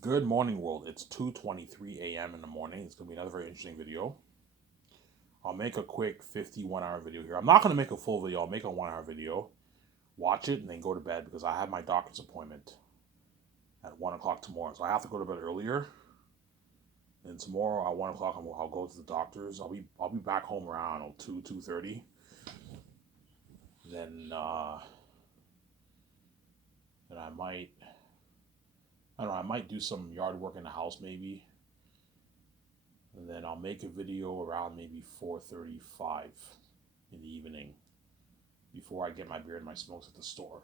Good morning, world. It's 2:23 a.m. in the morning. It's going to be another very interesting video. I'll make a quick 51-hour video here. I'm not going to make a full video. I'll make a 1 hour video. Watch it and then go to bed because I have my doctor's appointment at 1 o'clock tomorrow. So I have to go to bed earlier. And tomorrow at 1 o'clock, I'll go to the doctor's. I'll be back home around 2:30. Then then I don't know, I might do some yard work in the house maybe. And then I'll make a video around maybe 4:35 in the evening before I get my beer and my smokes at the store.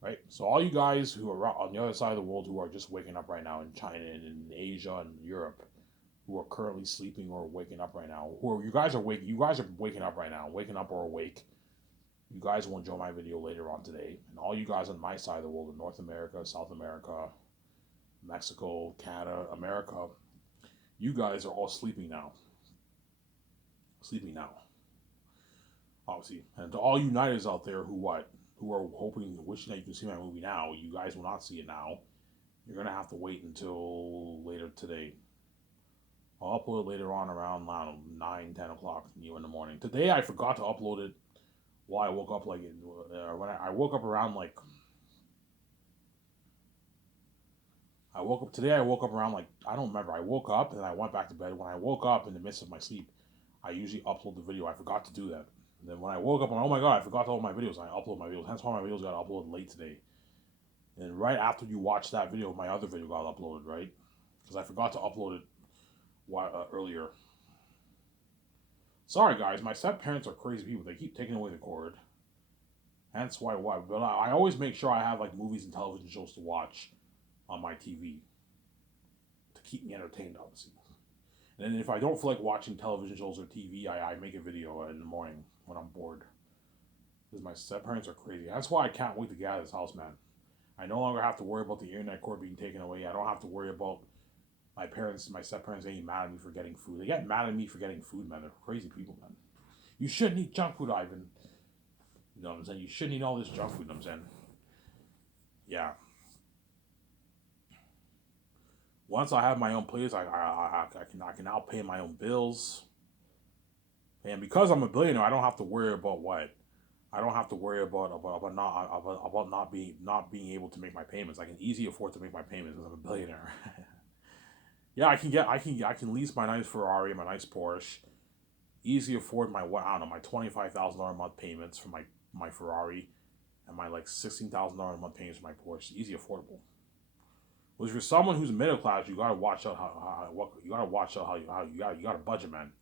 Right? So all you guys who are on the other side of the world who are just waking up right now in China and in Asia and Europe, who are currently sleeping or waking up right now, you guys are waking up right now, waking up or awake. You guys will enjoy my video later on today. And all you guys on my side of the world in North America, South America, Mexico, Canada, America, you guys are all sleeping now. Sleeping now. Obviously. And to all Uniteds out there who are hoping, wishing that you can see my movie now, you guys will not see it now. You're gonna have to wait until later today. I'll upload it later on around, I don't know, 9, 10 o'clock in the morning. Today I forgot to upload it while I woke up when I woke up around I woke up around I don't remember. I woke up and I went back to bed. When I woke up in the midst of my sleep, I usually upload the video. I forgot to do that. And then when I woke up, I'm like, oh my god, I forgot to upload my videos. I upload my videos. Hence why my videos got uploaded late today. And right after you watch that video, my other video got uploaded, right? Because I forgot to upload it earlier. Sorry guys, my step parents are crazy people. They keep taking away the cord. Hence why. But I always make sure I have movies and television shows to watch on my TV to keep me entertained, obviously. And then if I don't feel like watching television shows or TV, I make a video in the morning when I'm bored. Because my step parents are crazy. That's why I can't wait to get out of this house, man. I no longer have to worry about the internet cord being taken away. I don't have to worry about my step parents getting mad at me for getting food. They get mad at me for getting food, man. They're crazy people, man. You shouldn't eat junk food, Ivan. You know what I'm saying? You shouldn't eat all this junk food, you know what I'm saying? Yeah. Once I have my own place, I can now pay my own bills. And because I'm a billionaire, I don't have to worry about what. I don't have to worry about not being able to make my payments. I can easily afford to make my payments because I'm a billionaire. Yeah, I can lease my nice Ferrari, my nice Porsche. Easily afford I don't know, my $25,000 a month payments for my Ferrari, and my $16,000 a month payments for my Porsche. Easy affordable. Well, if you're someone who's middle class, you gotta watch out how you gotta budget, man.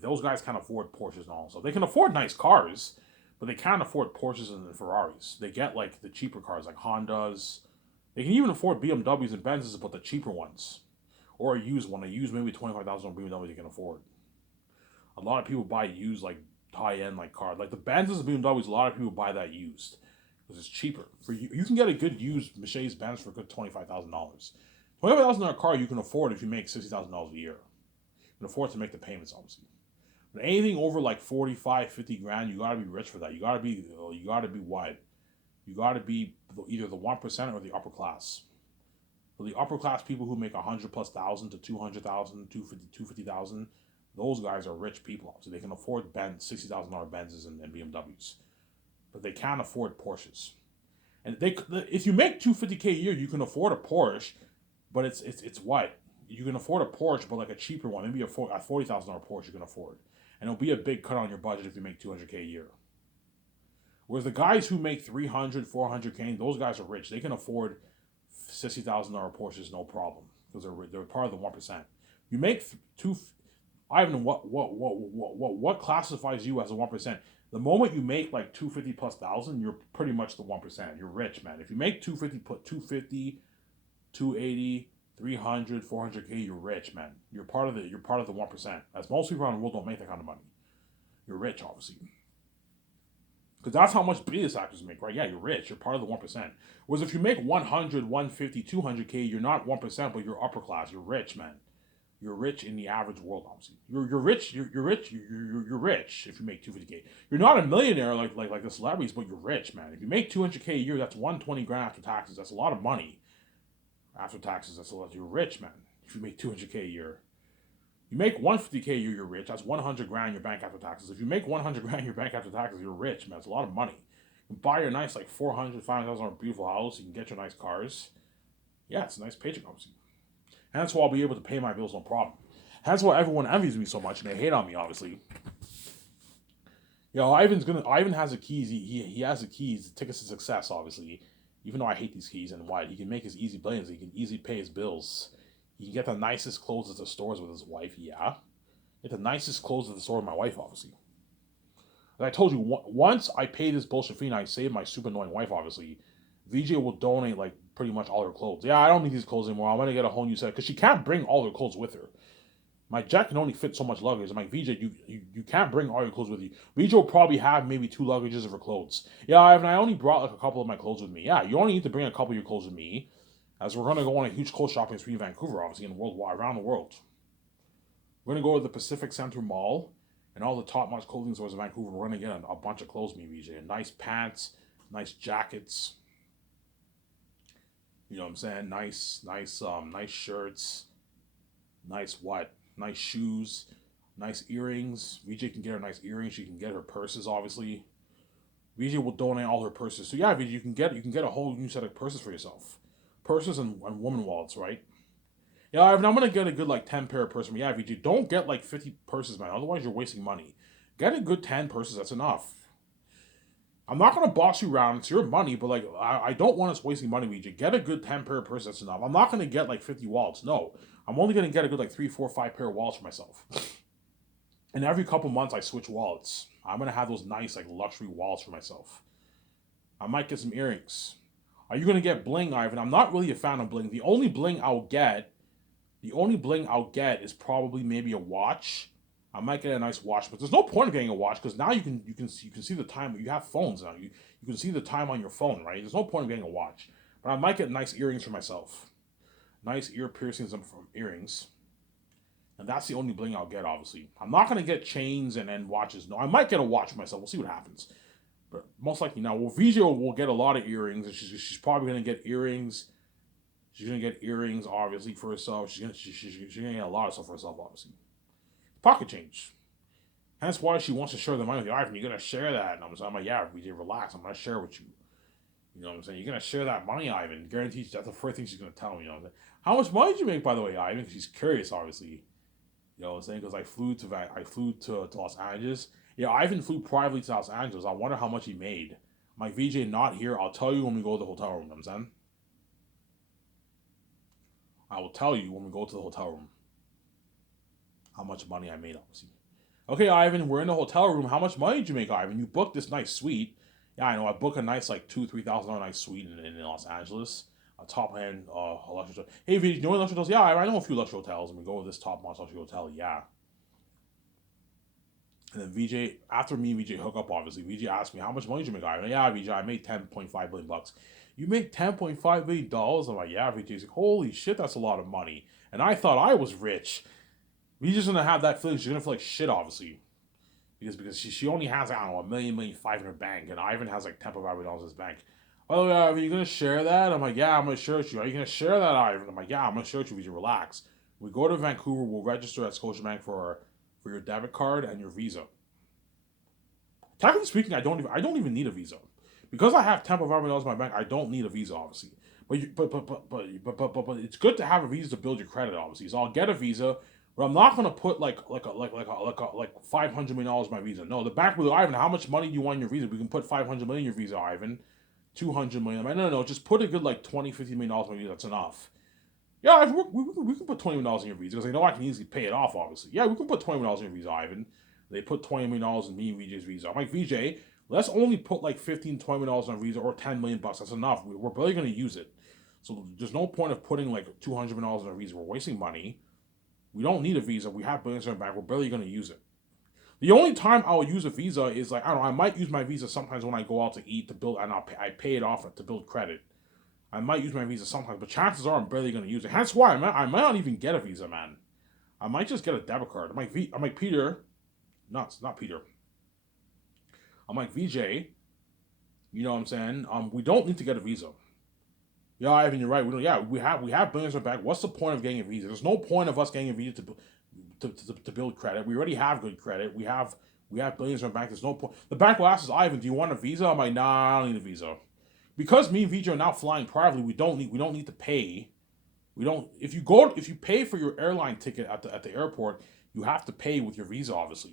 Those guys can't afford Porsches and all. So they can afford nice cars, but they can't afford Porsches and Ferraris. They get the cheaper cars like Hondas. They can even afford BMWs and Benzes, but the cheaper ones, or a used one. A used maybe $25,000 BMW they can afford. A lot of people buy used high end cars, like the Benzes and BMWs. A lot of people buy that used because it's cheaper. For you can get a good used Mercedes Benz for a good $25,000. $25,000 car you can afford if you make $60,000 a year. You can afford to make the payments, obviously. But anything over 45, 50 grand, you gotta be rich for that. You gotta be wide. You gotta be either the 1% or the upper class. For the upper class people who make 100,000+ to 200,000, 250,000, those guys are rich people. So they can afford $60,000 Benzes and BMWs, but they can't afford Porsches. And if you make 250K a year, you can afford a Porsche, but it's what you can afford a Porsche, but a cheaper one, maybe a $40,000 Porsche you can afford, and it'll be a big cut on your budget if you make 200K a year. Whereas the guys who make 300, 400K, those guys are rich. They can afford $60,000 Porsches no problem because they're part of the 1%. You make two. Ivan, what classifies you as a 1%? The moment you make 250,000+, you're pretty much the 1%. You're rich, man. If you make 250, 280, 300, 400K, you're rich, man. You're part of the 1%. As most people around the world don't make that kind of money. You're rich, obviously. Because that's how much business actors make, right? Yeah, you're rich. You're part of the 1%. Whereas if you make 100, 150, 200K, you're not 1%, but you're upper class. You're rich, man. You're rich in the average world, obviously. You're rich. You're rich. You're rich if you make 250K. You're not a millionaire like the celebrities, but you're rich, man. If you make 200K a year, that's 120 grand after taxes. That's a lot of money. After taxes, that's a lot. You're rich, man. If you make 200K a year, you make 150K a year, you're rich. That's 100 grand in your bank after taxes. If you make 100 grand in your bank after taxes, you're rich, man. It's a lot of money. You can buy your nice like 400, 500,000 on a beautiful house. You can get your nice cars. Yeah, it's a nice paycheck, obviously. And that's why I'll be able to pay my bills no problem. That's why everyone envies me so much and they hate on me, obviously. Ivan has the keys. He has the keys, the tickets to success, obviously. Even though I hate these keys and why he can make his easy billions, he can easily pay his bills. He can get the nicest clothes at the stores with his wife. Yeah, get the nicest clothes at the store with my wife, obviously. As I told you, once I pay this bullshit fee and I save my super annoying wife, obviously, VJ will donate like pretty much all her clothes. Yeah, I don't need these clothes anymore. I'm gonna get a whole new set because she can't bring all her clothes with her. My jet can only fit so much luggage. I'm like, VJ, you can't bring all your clothes with you. VJ will probably have maybe 2 luggages of her clothes. Yeah, I only brought like a couple of my clothes with me. Yeah, you only need to bring a couple of your clothes with me, as we're gonna go on a huge clothes shopping spree in Vancouver, obviously, and worldwide around the world. We're gonna go to the Pacific Center Mall and all the top-notch clothing stores in Vancouver. We're gonna get a bunch of clothes, me, VJ. Nice pants, nice jackets. You know what I'm saying? Nice shirts. Nice what? Nice shoes, nice earrings. VJ can get her nice earrings. She can get her purses, obviously. VJ will donate all her purses. So yeah, VJ, you can get a whole new set of purses for yourself. Purses and woman wallets, right? Yeah, I'm gonna get a good like 10 pair of purses. Yeah, VJ, don't get like 50 purses, man. Otherwise, you're wasting money. Get a good 10 purses. That's enough. I'm not gonna boss you around. It's your money, but like I don't want us wasting money, VJ. Get a good 10 pair of purses. That's enough. I'm not gonna get like 50 wallets. No, I'm only gonna get a good like 3, 4, 5 pair of wallets for myself. And every couple months I switch wallets. I'm gonna have those nice like luxury wallets for myself. I might get some earrings. Are you gonna get bling, Ivan? I'm not really a fan of bling. The only bling I'll get is probably maybe a watch. I might get a nice watch, but there's no point of getting a watch because now you can see the time. You have phones now. You can see the time on your phone, right? There's no point of getting a watch. But I might get nice earrings for myself. Nice ear piercings from earrings. And that's the only bling I'll get, obviously. I'm not going to get chains and watches. No, I might get a watch for myself. We'll see what happens. But most likely now, well, VJ will get a lot of earrings. And she's probably going to get earrings. She's going to get earrings, obviously, for herself. She's gonna get a lot of stuff for herself, obviously. Pocket change. Hence why she wants to share the money with you. Ivan, you're going to share that. And I'm like, yeah, VJ, relax. I'm going to share with you. You know what I'm saying? You're going to share that money, Ivan. Guaranteed that's the first thing she's going to tell me. You know what I'm saying? How much money did you make, by the way, Ivan? Because she's curious, obviously. You know what I'm saying? Because I flew to Los Angeles. Yeah, Ivan flew privately to Los Angeles. I wonder how much he made. My VJ not here. I'll tell you when we go to the hotel room. You know what I'm saying? I will tell you when we go to the hotel room how much money I made, obviously. Okay, Ivan, we're in the hotel room. How much money did you make, Ivan? You booked this nice suite. Yeah, I know. I booked a nice like $2,000-3,000 nice suite in Los Angeles. A top end luxury hotel. Hey, VJ, you know luxury hotels? Yeah, I know a few luxury hotels. And we go to this top notch luxury hotel. Yeah. And then VJ, after me and VJ hook up, obviously, VJ asked me, how much money did you make? Yeah, VJ, I made 10.5 billion bucks. You made $10.5 billion? I'm like, yeah, VJ. He's like, holy shit, that's a lot of money. And I thought I was rich. VJ's gonna have that feeling. She's gonna feel like shit, obviously. Because she only has, I don't know, $1.5 million in her bank. And Ivan has like $10.5 in his bank. Oh, yeah, are you gonna share that? I'm like, yeah, I'm gonna share it with you. Are you gonna share that, Ivan? I'm like, yeah, I'm gonna share it with you. Relax. We go to Vancouver, we'll register at Scotiabank for your debit card and your visa. Technically speaking, I don't even need a visa because I have $10.5 million in my bank. I don't need a visa, obviously. But it's good to have a visa to build your credit, obviously. So I'll get a visa, but I'm not gonna put like $500 million in my visa. No, the bank will, Ivan, how much money do you want in your visa? We can put 500 million in your visa, Ivan. 200 million. No, just put a good like 20, $50 million in my visa. That's enough. Yeah, we can put $20 million in your visa because they know I can easily pay it off, obviously. Yeah, we can put $20 in your visa, Ivan. They put $20 million in me and VJ's visa. I'm like, VJ, let's only put like 15, $20 million on a visa or 10 million bucks. That's enough. We're barely going to use it. So there's no point of putting like $200 million on a visa. We're wasting money. We don't need a visa. We have billions in our bank. We're barely going to use it. The only time I'll use a visa is like, I don't know, I might use my visa sometimes when I go out to eat to build, and I pay it off to build credit. I might use my visa sometimes, but chances are I'm barely going to use it. Hence why I might not even get a visa, man. I might just get a debit card. I'm like Peter, not Peter. I'm like VJ. You know what I'm saying? We don't need to get a visa. Yeah, Ivan, you're right. We don't. Yeah, we have billions in the bank. What's the point of getting a visa? There's no point of us getting a visa to build credit. We already have good credit. We have billions in the bank. There's no point. The bank will ask us, Ivan, do you want a visa? I'm like, nah, I don't need a visa. Because me and VJ are now flying privately, we don't need to pay. We don't if you pay for your airline ticket at the airport, you have to pay with your visa, obviously.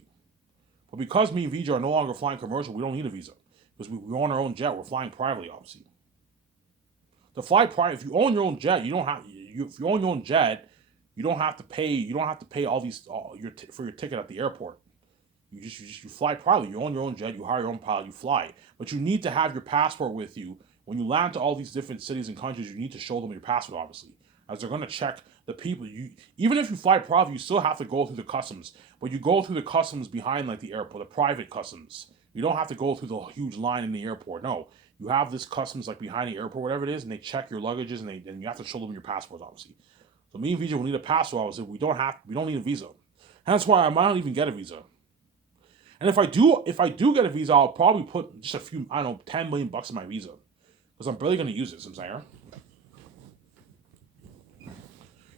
But because me and VJ are no longer flying commercial, we don't need a visa. Because we own our own jet, we're flying privately, obviously. To fly private, if you own your own jet, you don't have if you own your own jet, you don't have to pay. You don't have to pay for your ticket at the airport. You fly privately. You own your own jet. You hire your own pilot. You fly, but you need to have your passport with you when you land to all these different cities and countries. You need to show them your passport, obviously, as they're going to check the people. You even if you fly private, you still have to go through the customs, but you go through the customs behind like the airport, the private customs. You don't have to go through the huge line in the airport. No, you have this customs like behind the airport, whatever it is, and they check your luggages and you have to show them your passports, obviously. So me and Visa will need a passport, obviously. We don't need a visa. And that's why I might not even get a visa. And if I do get a visa, I'll probably put just a few, I don't know, 10 million bucks in my visa. Because I'm barely gonna use it, I'm saying.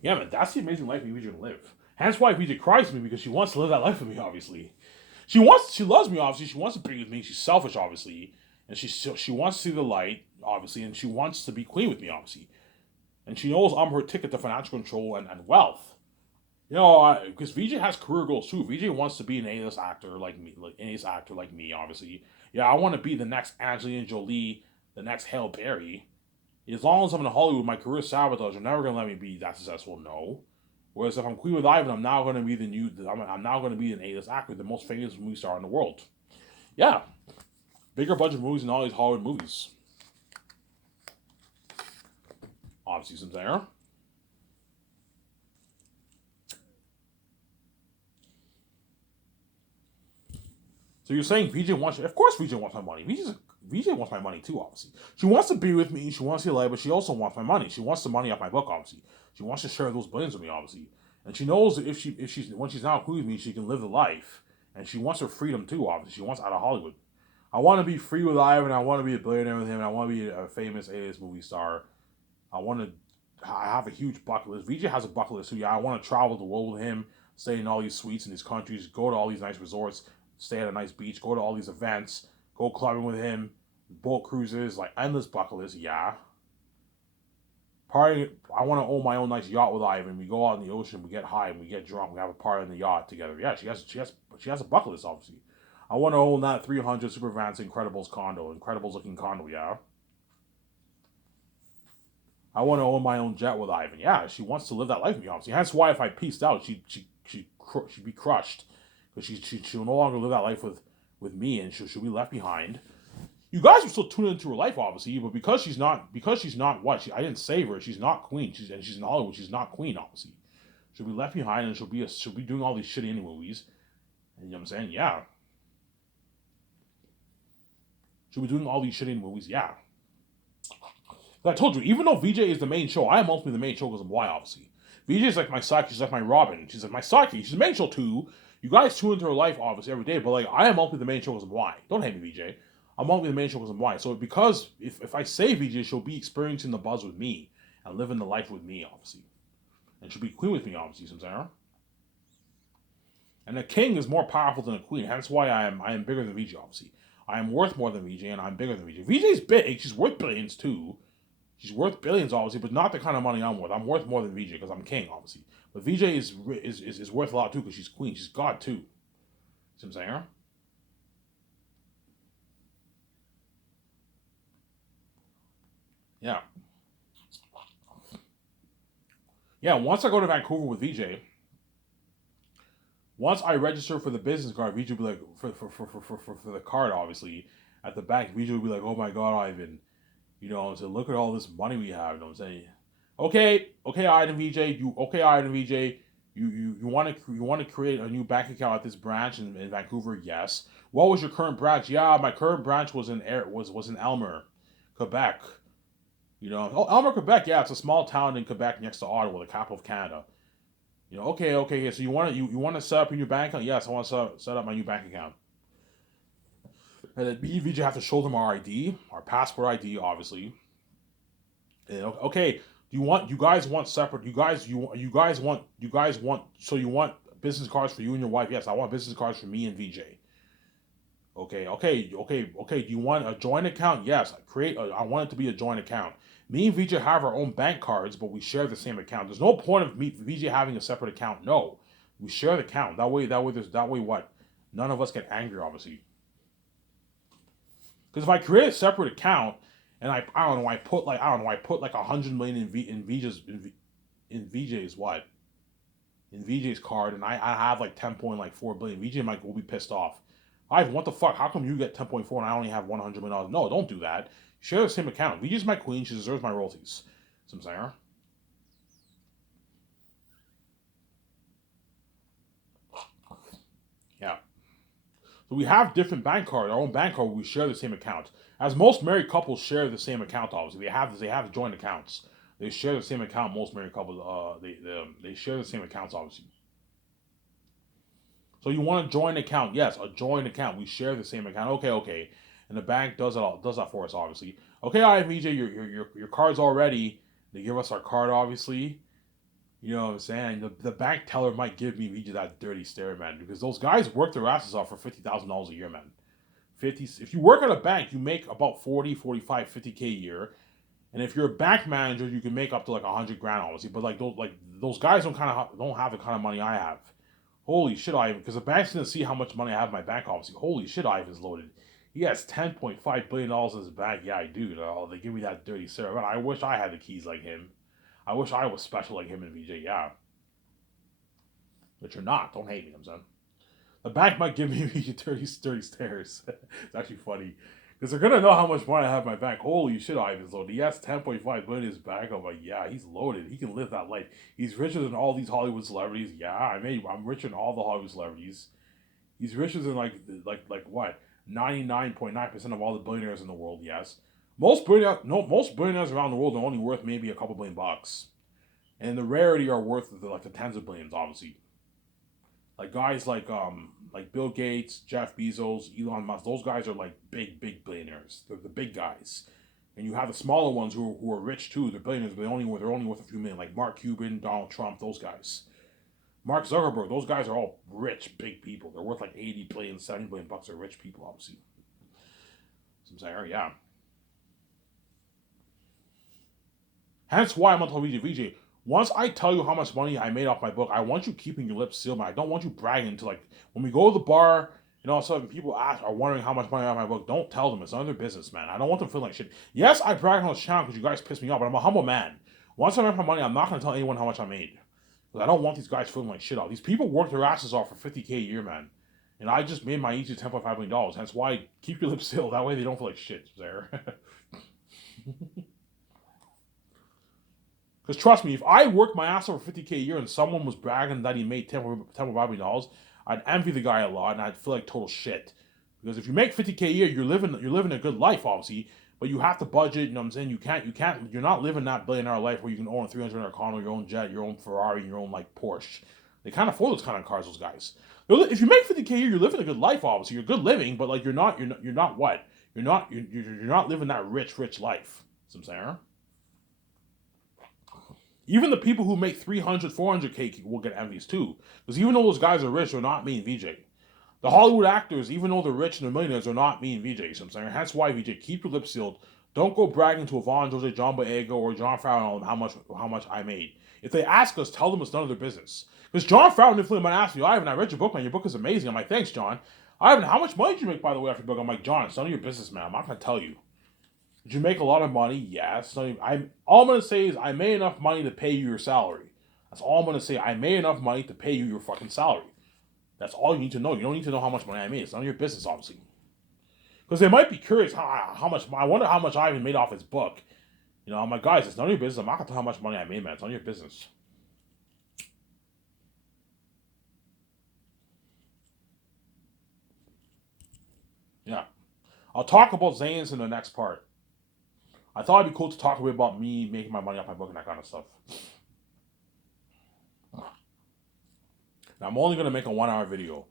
Yeah, man, that's the amazing life Visa gonna live. Hence why Visa cries to me because she wants to live that life with me, obviously. She loves me, obviously. She wants to be with me. She's selfish, obviously, and she wants to see the light, obviously, and she wants to be queen with me, obviously. And she knows I'm her ticket to financial control and wealth. Because VJ has career goals too. VJ wants to be an A-list actor like me, obviously. Yeah, I want to be the next Angelina Jolie, the next Halle Berry. As long as I'm in Hollywood, my career sabotage are never gonna let me be that successful. No. Whereas if I'm Queen with Ivan, I'm now gonna be the new. I'm now gonna be an A-list actor, the most famous movie star in the world. Yeah, bigger budget movies than all these Hollywood movies. Obviously, some there. So you're saying VJ wants? Of course, VJ wants my money. VJ wants my money too. Obviously, she wants to be with me. She wants to see life, but she also wants my money. She wants the money off my book. Obviously, she wants to share those billions with me. Obviously, and she knows that if she's when she's now cool with me, she can live the life, and she wants her freedom too. Obviously, she wants out of Hollywood. I want to be free with Ivan. I want to be a billionaire with him. And I want to be a famous A-list movie star. I want to. I have a huge bucket list. VJ has a bucket list too. Yeah, I want to travel the world with him, stay in all these suites in these countries, go to all these nice resorts, stay at a nice beach, go to all these events, go clubbing with him, boat cruises, like endless bucket list. Yeah. Party. I want to own my own nice yacht with Ivan. We go out in the ocean, we get high, and we get drunk. We have a party on the yacht together. Yeah, she has a bucket list, obviously. I want to own that 300 Super Vance Incredibles condo, Incredibles looking condo. Yeah. I want to own my own jet with Ivan. Yeah, she wants to live that life with me, obviously. That's why if I pieced out, she'd be crushed because she'll no longer live that life with me, and she'll be left behind. You guys are still tuned into her life, obviously, but because she's not what I didn't save her. She's not queen. She's in Hollywood. She's not queen, obviously. She'll be left behind, and she'll be doing all these shitty indie movies. And you know what I'm saying? Yeah, she'll be doing all these shitty movies. Yeah. But I told you, even though VJ is the main show, I am ultimately the main show because of why, obviously. VJ is like my sidekick, she's like my Robin. She's like my sidekick. She's the main show too. You guys tune into her life, obviously, every day, but like I am ultimately the main show because of why. Don't hate me, VJ. I'm ultimately the main show because of why. So because if I say VJ, she'll be experiencing the buzz with me and living the life with me, obviously. And she'll be queen with me, obviously, Samsara. And a king is more powerful than a queen. Hence why I am bigger than VJ, obviously. I am worth more than VJ and I'm bigger than VJ. VJ's big, she's worth billions too. She's worth billions, obviously, but not the kind of money I'm worth. I'm worth more than VJ because I'm king, obviously. But VJ is worth a lot too because she's queen. She's God too. See what I'm saying? Yeah. Yeah, once I go to Vancouver with VJ, once I register for the business card, VJ will be like, for the card, obviously, at the bank, VJ will be like, oh my God, Ivan, so look at all this money we have, you know what I'm saying? Okay, Ivan VJ, you want to create a new bank account at this branch in Vancouver? Yes. What was your current branch? Yeah, my current branch was in Elmer, Quebec. Elmer, Quebec. Yeah, it's a small town in Quebec next to Ottawa, the capital of Canada. Okay. Yeah, so you want to set up your new bank account? Yes, I want to set up my new bank account. And then me and VJ have to show them our ID, our passport ID, obviously. Okay, you guys want separate? So you want business cards for you and your wife? Yes, I want business cards for me and VJ. Okay. Do you want a joint account? Yes, I want it to be a joint account. Me and VJ have our own bank cards, but we share the same account. There's no point of me VJ having a separate account. No, we share the account. That way what? None of us get angry, obviously. Because if I create a separate account and I don't know, I put like 100 million in VJ's what? In VJ's card, and I have like 10.4 billion. VJ might will be pissed off. Ivan, what the fuck? How come you get 10.4 and I only have $100 million? No, don't do that. Share the same account. VJ's my queen. She deserves my royalties. So I'm saying, yeah. So we have different bank cards. Our own bank card. We share the same account. As most married couples share the same account. Obviously, they have joint accounts. They share the same account. Most married couples, they share the same accounts. Obviously. So you want a joint account? Yes, a joint account. We share the same account. Okay. And the bank does that for us, obviously. Okay, all right, VJ, your card's all ready. They give us our card, obviously. You know what I'm saying? The bank teller might give me VJ that dirty stare, man, because those guys work their asses off for $50,000 a year, man. 50. If you work at a bank, you make about 40, 45, 50K a year. And if you're a bank manager, you can make up to like 100 grand, obviously. But those guys don't have the kind of money I have. Holy shit, Ivan! Because the bank's gonna see how much money I have in my bank, obviously. Holy shit, Ivan's loaded. He has $10.5 billion in his bank. Yeah, I do. Oh, they give me that dirty syrup. I wish I had the keys like him. I wish I was special like him and VJ. Yeah, but you're not. Don't hate me, I'm saying. The bank might give me dirty stares. It's actually funny. Because they're gonna know how much money I have in my bank. Holy shit, Ivan's loaded. He has 10.5 billion in his bank. I'm like, yeah, he's loaded. He can live that life. He's richer than all these Hollywood celebrities. Yeah, I'm richer than all the Hollywood celebrities. He's richer than like what? 99.9% of all the billionaires in the world. Yes, most billionaires around the world are only worth maybe a couple $1 billion, and the rarity are worth the tens of billions, obviously. Like guys like Bill Gates, Jeff Bezos, Elon Musk. Those guys are like big billionaires. They're the big guys. And you have the smaller ones who are rich too. They're billionaires, but they're only worth a few million. Like Mark Cuban, Donald Trump, those guys. Mark Zuckerberg, those guys are all rich, big people. They're worth like 80 billion, 70 billion bucks. They're rich people, obviously. So I'm saying, yeah. Hence why I'm on television, VJ. Once I tell you how much money I made off my book, I want you keeping your lips sealed, man. I don't want you bragging to like when we go to the bar, all of a sudden people are wondering how much money I have in my book. Don't tell them. It's none of their business, man. I don't want them feeling like shit. Yes, I brag on this channel because you guys piss me off, but I'm a humble man. Once I make my money, I'm not gonna tell anyone how much I made. Because I don't want these guys feeling like shit out. These people work their asses off for 50K a year, man. And I just made my easy $10.5 million. Hence why keep your lips sealed. That way they don't feel like shit there. Because trust me, if I worked my ass over 50K a year and someone was bragging that he made $10.5 million, I'd envy the guy a lot and I'd feel like total shit. Because if you make 50K a year, you're living a good life, obviously, but you have to budget. You know what I'm saying? You're not living that billionaire life where you can own a 300 condo, your own jet, your own Ferrari, your own like Porsche. They can't afford those kind of cars. Those guys. If you make 50K a year, you're living a good life. Obviously, you're good living, but like you're not what? You're not living that rich life. You know what I'm saying? Even the people who make 300, 400K will get envious too. Because even though those guys are rich, they're not me and VJ. The Hollywood actors, even though they're rich and they're millionaires, are not me and VJ. So I'm saying that's why VJ, keep your lips sealed. Don't go bragging to Yvonne, Jose, John Boyega, or John Farrell on how much I made. If they ask us, tell them it's none of their business. Because John Farrell definitely might ask me, Ivan, I read your book, man. Your book is amazing. I'm like, thanks, John. Ivan, how much money did you make, by the way, after your book? I'm like, John, it's none of your business, man. I'm not going to tell you. Did you make a lot of money? Yes. So all I'm gonna say is I made enough money to pay you your salary. That's all I'm gonna say. I made enough money to pay you your fucking salary. That's all you need to know. You don't need to know how much money I made. It's none of your business, obviously. Because they might be curious how much. I wonder how much I even made off his book. I'm like, guys, it's none of your business. I'm not gonna tell how much money I made, man. It's none of your business. Yeah. I'll talk about Zane's in the next part. I thought it'd be cool to talk a bit about me making my money off my book and that kind of stuff. Now, I'm only gonna make a 1 hour video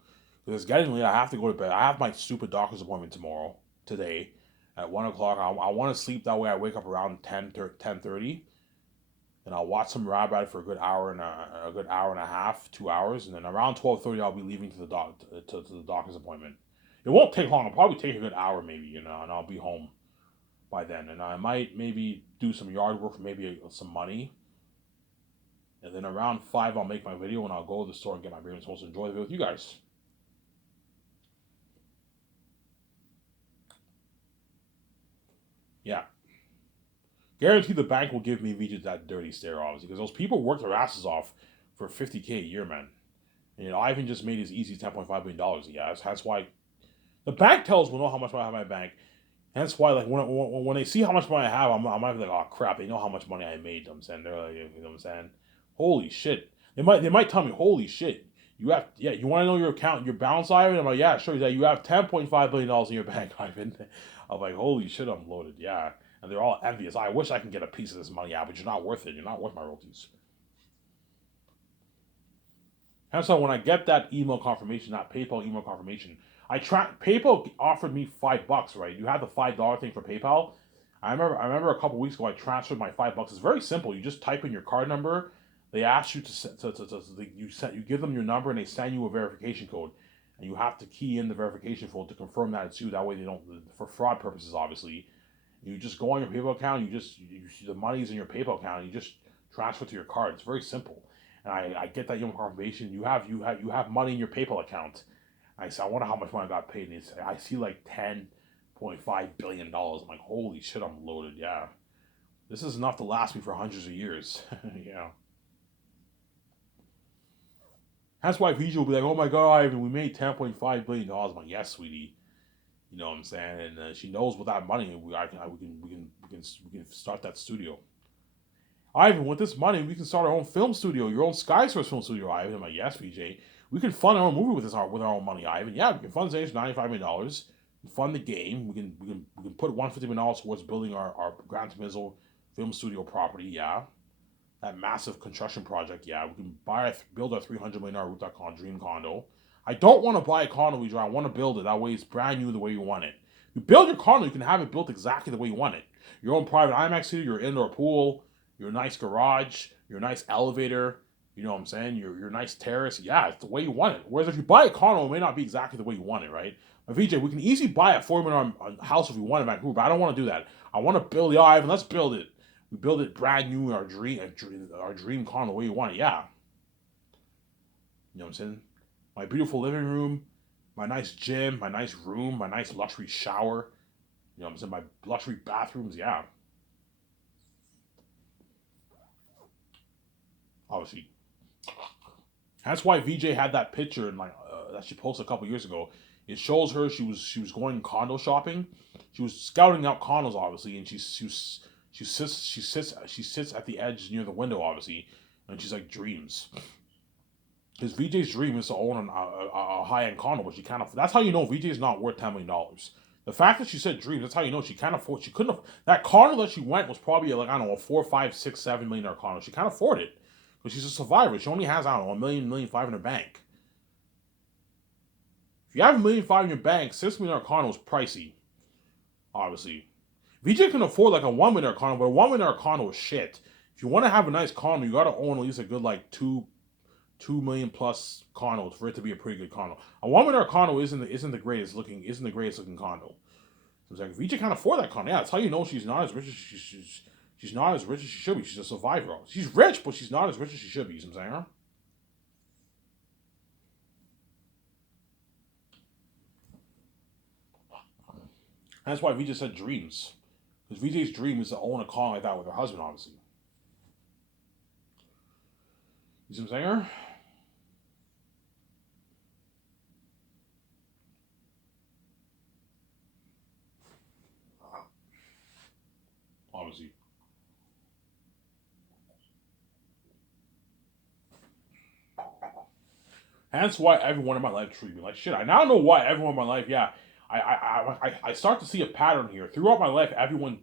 because it's getting late. I have to go to bed. I have my stupid doctor's appointment today, at 1 o'clock. I want to sleep that way. I wake up around 10:30, and I'll watch some Rabbit for a good hour and a good hour and a half, 2 hours, and then around 12:30 I'll be leaving to to the doctor's appointment. It won't take long. It'll probably take a good hour maybe, and I'll be home by then. And I might maybe do some yard work for maybe some money. And then around 5 I'll make my video and I'll go to the store and get my beer and supposed to enjoy the video with you guys. Yeah. Guarantee the bank will give me VJ that dirty stare, obviously, because those people work their asses off for $50K a year, man. And, Ivan just made his easy $10.5 billion. Yeah, that's why the bank tells me know how much money I have in my bank. Hence why, like, when they see how much money I have, I might be like, oh crap, they know how much money I made. You know what I'm saying, they're like, you know what I'm saying, holy shit. They might tell me, holy shit, you have, yeah, you want to know your account, your balance, Ivan? I'm like, yeah, sure. That you have $10.5 billion in your bank, Ivan. I'm like, holy shit, I'm loaded, yeah. And they're all envious. I wish I can get a piece of this money, yeah, but you're not worth it. You're not worth my royalties. Hence why when I get that email confirmation, that PayPal email confirmation, PayPal offered me $5, right? You have the $5 thing for PayPal. I remember a couple weeks ago I transferred my $5. It's very simple. You just type in your card number. They ask you you give them your number and they send you a verification code, and you have to key in the verification code to confirm that it's you. That way they don't, for fraud purposes, obviously. You just go on your PayPal account. The money's in your PayPal account. And you just transfer to your card. It's very simple. And I get that email confirmation. You have money in your PayPal account. I said, I wonder how much money I got paid. And I see like $10.5 billion. I'm like, holy shit, I'm loaded. Yeah, this is enough to last me for hundreds of years. Yeah. That's why VJ will be like, oh my god, Ivan, we made $10.5 billion. I'm like, yes, sweetie. You know what I'm saying? And she knows with that money, we can start that studio. Ivan, with this money, we can start our own film studio, your own SkySource film studio, Ivan. I'm like, yes, VJ. We can fund our own movie with our own money, Ivan. Yeah, we can fund Stage $95 million. Fund the game. We can put $150 million towards building our Gran Turismo film studio property. Yeah, that massive construction project. Yeah, we can build our $300 million rooftop dream condo. I don't want to buy a condo, VJ. I want to build it. That way, it's brand new the way you want it. You build your condo, you can have it built exactly the way you want it. Your own private IMAX theater, your indoor pool, your nice garage, your nice elevator, you know what I'm saying? Your nice terrace. Yeah, it's the way you want it. Whereas if you buy a condo, it may not be exactly the way you want it, right? But VJ, we can easily buy a $4 million house if we want in Vancouver, but I don't want to do that. I want to build it, Ivan. Let's build it. We build it brand new, our dream condo the way you want it. Yeah. You know what I'm saying? My beautiful living room, my nice gym, my nice room, my nice luxury shower. You know what I'm saying? My luxury bathrooms. Yeah. Obviously, that's why VJ had that picture in that she posted a couple years ago. It shows her she was going condo shopping. She was scouting out condos, obviously, and she sits at the edge near the window, obviously, and she's like dreams. Because VJ's dream is to own a high end condo, but she can't afford. That's how you know VJ's not worth $10 million. The fact that she said dreams, that's how you know she can't afford. She couldn't. That condo that she went was probably like, I don't know, a 4, 5, 6, $7 million condo. She can't afford it, but she's a survivor. She only has, I don't know, $1 million, $1.5 million in her bank. If you have $1.5 million in your bank, $6 million condo is pricey. Obviously, VJ can afford like a $1 million condo, but a $1 million condo is shit. If you want to have a nice condo, you got to own at least a good like $2 million plus condos for it to be a pretty good condo. A $1 million condo isn't the greatest looking condo. So it's like VJ can't afford that condo. Yeah, that's how you know she's not as rich as she's not as rich as she should be. She's a survivor. She's rich, but she's not as rich as she should be. You know what I'm saying? That's why VJ said dreams. Because VJ's dream is to own a car like that with her husband, obviously. You see what I'm saying? Obviously. Hence why everyone in my life treated me like shit. I now know why everyone in my life, yeah. I start to see a pattern here. Throughout my life, everyone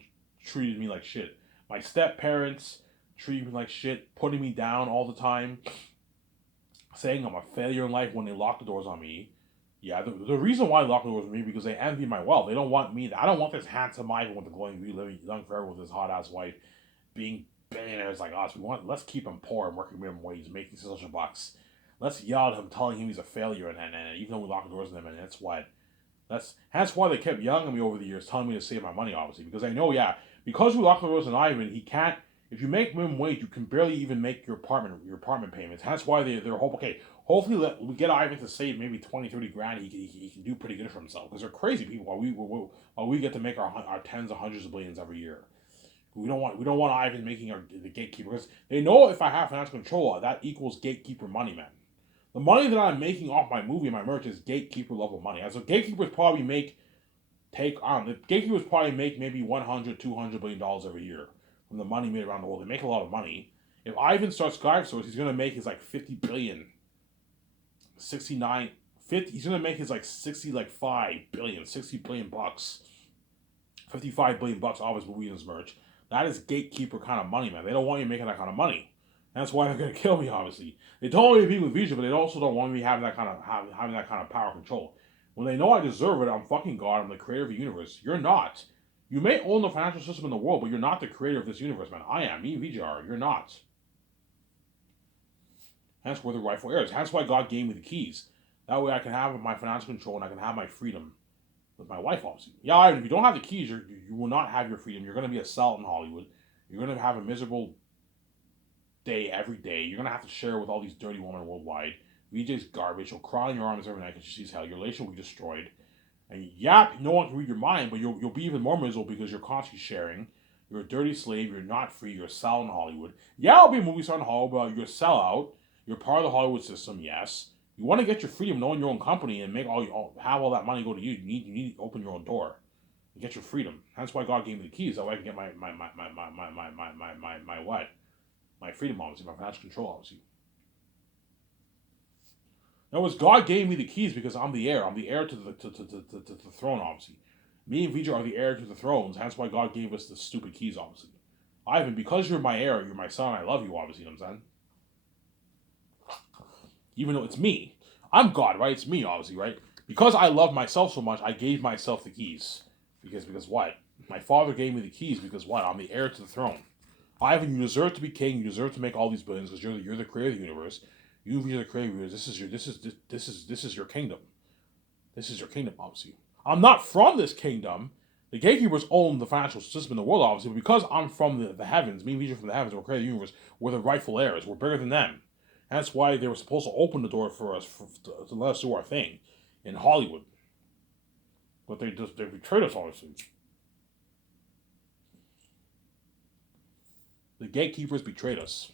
treated me like shit. My step parents treated me like shit, putting me down all the time, saying I'm a failure in life when they locked the doors on me. Yeah, the reason why they lock the doors with me because they envy my wealth. They don't want me. I don't want this handsome Ivan with the glowing view living young forever with his hot ass wife being billionaires like us. Let's keep him poor and working minimum wage, making such a bucks. Let's yell at him, telling him he's a failure, and even though we lock the doors on him, and that's why they kept yelling at me over the years, telling me to save my money, obviously, because I know, yeah, because we lock the doors on Ivan, he can't. If you make minimum wage, you can barely even make your apartment payments. That's why they're okay. Hopefully, we get Ivan to save maybe 20, 30 grand. He can do pretty good for himself because they're crazy people. While we get to make our tens of hundreds of billions every year. We don't want Ivan making the gatekeeper because they know if I have financial control, that equals gatekeeper money, man. The money that I'm making off my movie and my merch is gatekeeper level money. As so gatekeepers probably the gatekeepers probably make maybe 100, $200 billion every year from the money made around the world. They make a lot of money. If Ivan starts Skype Source, he's gonna make his like 50 billion, 69, 50. He's gonna make his like 60 billion bucks, 55 billion bucks off his movie and his merch. That is gatekeeper kind of money, man. They don't want you making that kind of money. That's why they're gonna kill me. Obviously, they told me to be with Vija, but they also don't want me having having that kind of power control. When they know I deserve it, I'm fucking God. I'm the creator of the universe. You're not. You may own the financial system in the world, but you're not the creator of this universe, man. I am. Me and Vija are. You're not. Hence, we're the rightful heirs. That's why God gave me the keys. That way, I can have my financial control and I can have my freedom with my wife, obviously. Yeah, if you don't have the keys, you will not have your freedom. You're going to be a sell in Hollywood. You're going to have a miserable day every day. You're going to have to share with all these dirty women worldwide. VJ's garbage. She'll cry in your arms every night because she sees hell. Your relation will be destroyed. And yeah, no one can read your mind, but you'll be even more miserable because you're constantly sharing. You're a dirty slave. You're not free. You're a sell in Hollywood. Yeah, I'll be a movie star in Hollywood, but you're a sellout. You're part of the Hollywood system, yes. You want to get your freedom, knowing your own company, and have all that money go to you. You need to open your own door and get your freedom. That's why God gave me the keys. That way I can get my freedom, obviously, my financial control, obviously. In other words, God gave me the keys because I'm the heir. I'm the heir to the throne, obviously. Me and Vija are the heir to the thrones. That's why God gave us the stupid keys, obviously. Ivan, because you're my heir, you're my son, I love you, obviously, you know what I'm saying? Even though it's me. I'm God, right? It's me, obviously, right? Because I love myself so much, I gave myself the keys. Because what? My father gave me the keys because what? I'm the heir to the throne. Ivan, you deserve to be king. You deserve to make all these billions because you're the creator of the universe. You're the creator of the universe. This is your kingdom. This is your kingdom, obviously. I'm not from this kingdom. The gatekeepers own the financial system in the world, obviously, but because I'm from the heavens, me and Vija from the heavens, we're creator of the universe, we're the rightful heirs. We're bigger than them. That's why they were supposed to open the door for us to let us do our thing in Hollywood. But they betrayed us, obviously. The gatekeepers betrayed us.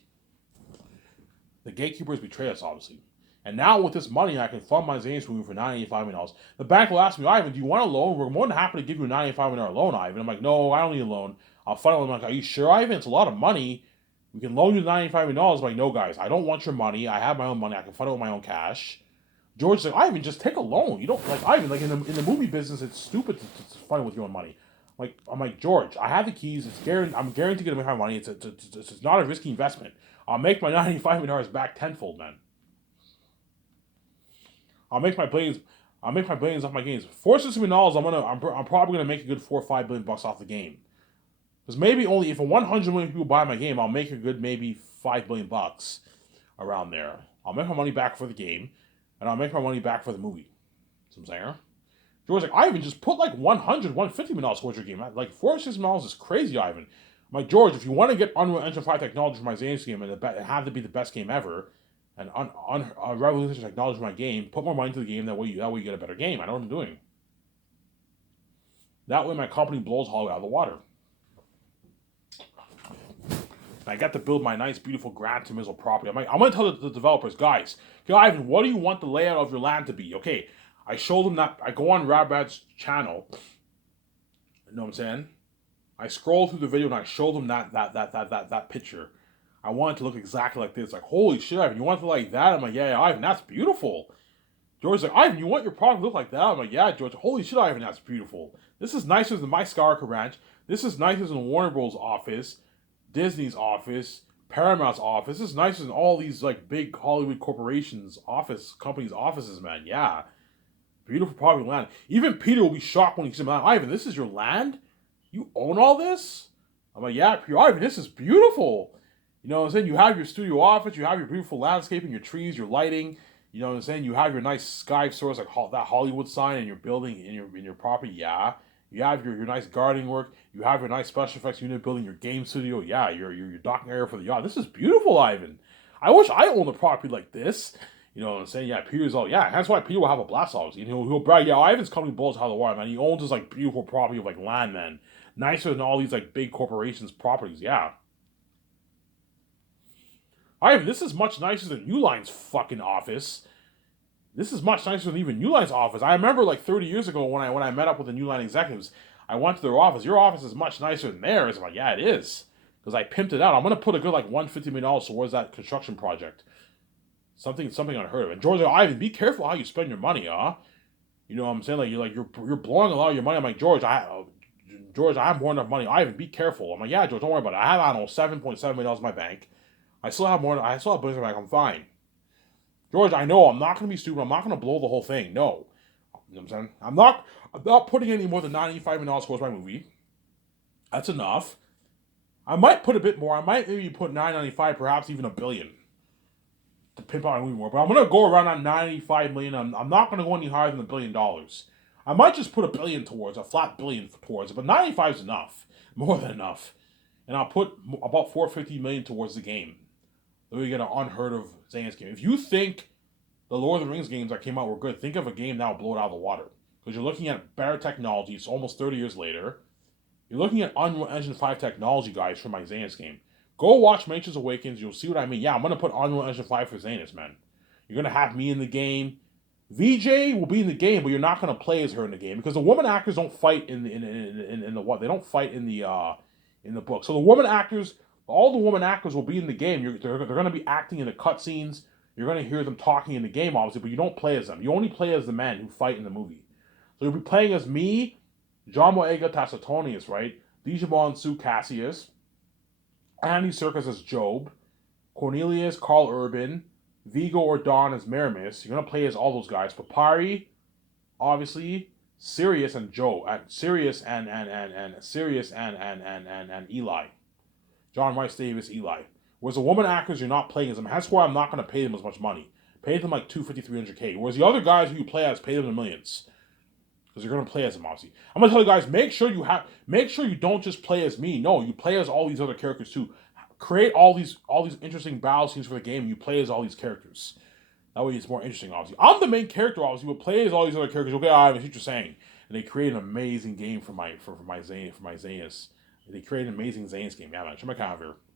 The gatekeepers betrayed us, obviously. And now with this money, I can fund my Zane's movie for $985 million. The bank will ask me, Ivan, do you want a loan? We're more than happy to give you a $985 million loan, Ivan. I'm like, no, I don't need a loan. I'll fund it. I'm like, are you sure, Ivan? It's a lot of money. We can loan you the $95 million. I'm like, no, guys, I don't want your money. I have my own money. I can fund it with my own cash. George's like, Ivan, just take a loan. You don't like Ivan. Like in the movie business, it's stupid to fund it with your own money. I'm like George. I have the keys. I'm guaranteed to make my money. It's not a risky investment. I'll make my $95 million back tenfold, man. I'll make my billions. I'll make my billions off my games. $460 million. I'm probably gonna make a good $4 or $5 billion off the game. Because maybe only if 100 million people buy my game, I'll make a good maybe $5 billion around there. I'll make my money back for the game, and I'll make my money back for the movie. See what I'm saying? George's like, Ivan, just put like $150 million towards your game. Like $460 million is crazy, Ivan. I'm like, George, if you want to get Unreal Engine 5 technology for my Zane's game and it have to be the best game ever, and revolutionary technology for my game, put more money into the game. That way you get a better game. I know what I'm doing. That way my company blows Hollywood out of the water. I got to build my nice, beautiful Gran Turismo property. I'm going to tell the developers, guys, Ivan, what do you want the layout of your land to be? Okay, I show them that. I go on Rabad's channel. You know what I'm saying? I scroll through the video and I show them that picture. I want it to look exactly like this. Like, holy shit, Ivan, you want it like that? I'm like, yeah, Ivan, that's beautiful. George's like, Ivan, you want your product to look like that? I'm like, yeah, George. Holy shit, Ivan, that's beautiful. This is nicer than my Skywalker Ranch. This is nicer than Warner Bros. Office, Disney's office, Paramount's office. This is nicer than all these like big Hollywood corporations' companies' offices, man. Yeah. Beautiful property land. Even Peter will be shocked when he sees him. Ivan, this is your land? You own all this? I'm like, yeah, Peter, Ivan, this is beautiful. You know what I'm saying? You have your studio office, you have your beautiful landscaping, your trees, your lighting. You know what I'm saying? You have your nice sky source like that Hollywood sign in your building in your property. Yeah. You have your nice gardening work. You have your nice special effects unit building your game studio. Yeah. Your docking area for the yacht. This is beautiful, Ivan. I wish I owned a property like this. You know what I'm saying? Yeah, Peter's all, yeah, that's why Peter will have a blast, obviously. And he'll brag, yeah, Ivan's company blows out of the water, man. He owns this, like, beautiful property of, like, land, man. Nicer than all these, like, big corporations' properties, yeah. Ivan, this is much nicer than Uline's fucking office. This is much nicer than even Uline's office. I remember, like, 30 years ago when I met up with the Uline executives, I went to their office. Your office is much nicer than theirs. I'm like, yeah, it is. Because I pimped it out. I'm going to put a good, like, $150 million towards that construction project. Something unheard of. And George, Ivan, be careful how you spend your money, huh? You know what I'm saying? You're blowing a lot of your money. I'm like, George, I have more enough money. Ivan, be careful. I'm like, yeah, George, don't worry about it. I have, I don't know, $7.7 million in my bank. I still have more. I still have billions in my bank. I'm fine. George, I know I'm not gonna be stupid. I'm not gonna blow the whole thing. No, you know what I'm saying? I'm not putting any more than $95 million towards my movie. That's enough. I might put a bit more. I might maybe put 995, perhaps even $1 billion to pimp out my movie more. But I'm gonna go around that 95 million. I'm not gonna go any higher than $1 billion. I might just put $1 billion towards a flat billion towards it, but 95 is enough, more than enough. And I'll put about 450 million towards the game. Then we get an unheard of Zayn's game. If you think the Lord of the Rings games that came out were good, think of a game now blow it out of the water. Because you're looking at better technology. It's almost 30 years later. You're looking at Unreal Engine 5 technology, guys, for my Zanus game. Go watch Matrix Awakens. You'll see what I mean. Yeah, I'm going to put Unreal Engine 5 for Zanus, man. You're going to have me in the game. VJ will be in the game, but you're not going to play as her in the game because the woman actors don't fight in the what? They don't fight in the book. So the woman actors, all the woman actors will be in the game. They're going to be acting in the cutscenes. You're going to hear them talking in the game, obviously, but you don't play as them. You only play as the men who fight in the movie. So you'll be playing as me, John Boyega Tacitonius, right? Digimon Sue Cassius, Andy Serkis as Job, Cornelius, Carl Urban, Vigo or Dawn as Meramis. You're gonna play as all those guys. Papari, obviously, Sirius and Joe, Sirius and Sirius and Eli, John Rice Davis, Eli. Whereas the woman actors, you're not playing as them. That's why I'm not gonna pay them as much money. Pay them like 250, 300K. Whereas the other guys who you play as, pay them in millions. Because you're gonna play as them, obviously. I'm gonna tell you guys, make sure you don't just play as me. No, you play as all these other characters too. Create all these interesting battle scenes for the game. You play as all these characters. That way it's more interesting, obviously. I'm the main character, obviously, but play as all these other characters. Okay, I see what you're saying. And they create an amazing game for my Zanus. They create an amazing Zanus game. Yeah, man, check my calendar.